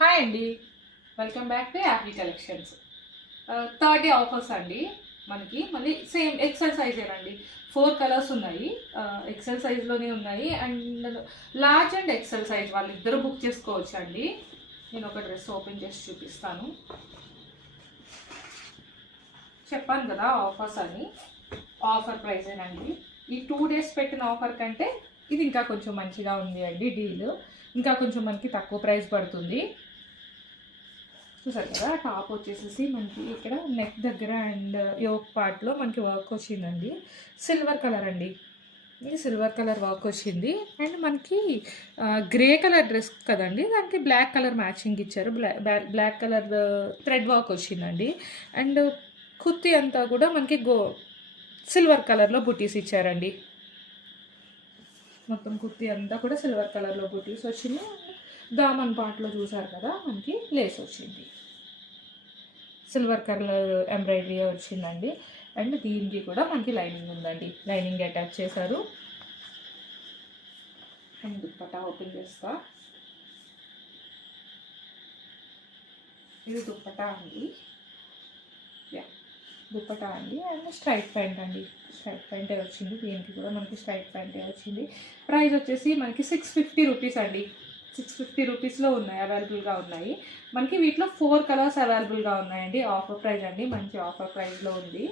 Hi అండి, welcome back to యాపీ collections. Third day offers అండి. మనకి మళ్ళీ సేమ్ ఎక్సెల్ సైజేనండి. 4 కలర్స్ ఉన్నాయి. ఎక్సెల్ సైజ్లోనే ఉన్నాయి. And large and XL size వాళ్ళు ఇద్దరు బుక్ చేసుకోవచ్చు అండి. నేను ఒక డ్రెస్ ఓపెన్ చేసి చూపిస్తాను. చెప్పాను కదా ఆఫర్స్ అని. ఆఫర్ ప్రైజేనండి. ఈ 2 days పెట్టిన ఆఫర్ కంటే ఇది ఇంకా కొంచెం మంచిగా ఉంది అండి. డీల్ ఇంకా కొంచెం మనకి తక్కువ ప్రైస్ పడుతుంది. చూసారు కదా, టాప్ వచ్చేసేసి మనకి ఇక్కడ నెక్ దగ్గర అండ్ యోక్ పార్ట్లో మనకి వర్క్ వచ్చిందండి. సిల్వర్ కలర్ అండి. ఇది సిల్వర్ కలర్ వర్క్ వచ్చింది. అండ్ మనకి గ్రే కలర్ డ్రెస్ కదండి, దానికి బ్లాక్ కలర్ మ్యాచింగ్ ఇచ్చారు. బ్లాక్ కలర్ థ్రెడ్ వర్క్ వచ్చిందండి. అండ్ కుర్తీ అంతా కూడా మనకి సిల్వర్ కలర్లో బుటీస్ ఇచ్చారండి. మొత్తం కుర్తీ అంతా కూడా సిల్వర్ కలర్లో బుటీస్ వచ్చింది. దామన్ పార్ట్లో చూసారు కదా, మనకి లేస్ వచ్చింది. సిల్వర్ కలర్ ఎంబ్రాయిడరీ వచ్చిందండి. అండ్ దీనికి కూడా మనకి లైనింగ్ ఉందండి. లైనింగ్ అటాచ్ చేశారు. అండ్ దుప్పటా ఓపెన్ చేస్తా. ఇది దుప్పటా అండి. దుప్పటా అండి. అండ్ స్ట్రైట్ ప్యాంట్ అండి. స్ట్రైట్ ప్యాంటే వచ్చింది. దీనికి కూడా మనకి స్ట్రైట్ ప్యాంటే వచ్చింది. ప్రైస్ వచ్చేసి మనకి 650 రూపీస్ అండి. 650 రూపీస్లో ఉన్నాయి, అవైలబుల్గా ఉన్నాయి. మనకి వీటిలో 4 కలర్స్ అవైలబుల్గా ఉన్నాయండి. ఆఫర్ ప్రైస్ అండి, మంచి ఆఫర్ ప్రైస్లో ఉంది.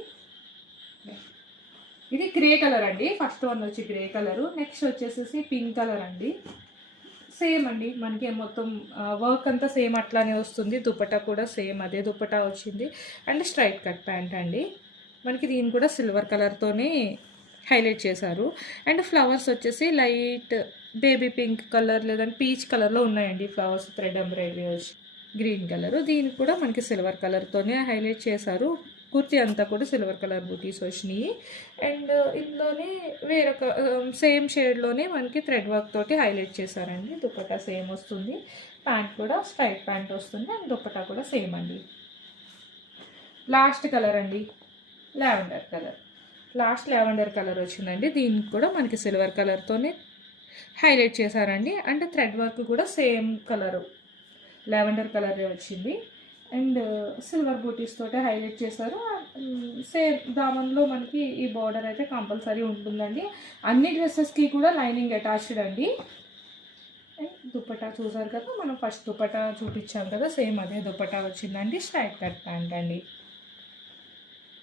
ఇది గ్రే కలర్ అండి. ఫస్ట్ వన్ వచ్చి గ్రే కలరు. నెక్స్ట్ వచ్చేసేసి పింక్ కలర్ అండి. సేమ్ అండి, మనకి మొత్తం వర్క్ అంతా సేమ్ అట్లానే వస్తుంది. దుపట్టా కూడా సేమ్ అదే దుపట్టా వచ్చింది. అండ్ స్ట్రైట్ కట్ ప్యాంట్ అండి. మనకి దీన్ని కూడా సిల్వర్ కలర్తోనే హైలైట్ చేశారు. అండ్ ఫ్లవర్స్ వచ్చేసి లైట్ బేబీ పింక్ కలర్ లేదంటే పీచ్ కలర్లో ఉన్నాయండి. ఫ్లవర్స్ థ్రెడ్ ఎంబ్రాయిడరీ వచ్చి గ్రీన్ కలర్. దీనికి కూడా మనకి సిల్వర్ కలర్తోనే హైలైట్ చేశారు. కుర్తీ అంతా కూడా సిల్వర్ కలర్ బూటీస్ వచ్చినాయి. అండ్ ఇందులోనే వేరొక సేమ్ షేడ్లోనే మనకి థ్రెడ్ వర్క్ తోటి హైలైట్ చేశారండి. దుపట్టా సేమ్ వస్తుంది. ప్యాంట్ కూడా స్ట్రైట్ ప్యాంట్ వస్తుంది. అండ్ దుపట్టా కూడా సేమ్ అండి. లాస్ట్ కలర్ అండి, lavender colour. Last lavender colour వచ్చిందండి. దీనికి కూడా మనకి సిల్వర్ కలర్తోనే హైలైట్ చేశారండి. అండ్ థ్రెడ్ వర్క్ కూడా సేమ్ కలరు లావెండర్ కలరే వచ్చింది. అండ్ సిల్వర్ బూటీస్ తోటే హైలైట్ చేశారు. సేమ్ దామన్లో మనకి ఈ బార్డర్ అయితే కంపల్సరీ ఉంటుందండి. అన్ని డ్రెస్సెస్కి కూడా లైనింగ్ అటాచ్డ్ అండి. అండ్ దుపట్టా చూసారు కదా, మనం ఫస్ట్ దుపట్టా చూపించాం కదా, సేమ్ అదే దుపట్టా వచ్చిందండి. స్ట్రైట్ కట్ ప్యాంట్ అండి.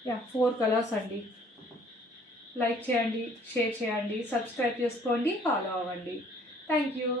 4 కలర్స్ అండి. లైక్ చేయండి, షేర్ చేయండి, సబ్స్క్రైబ్ చేసుకోండి, ఫాలో అవ్వండి. Thank you.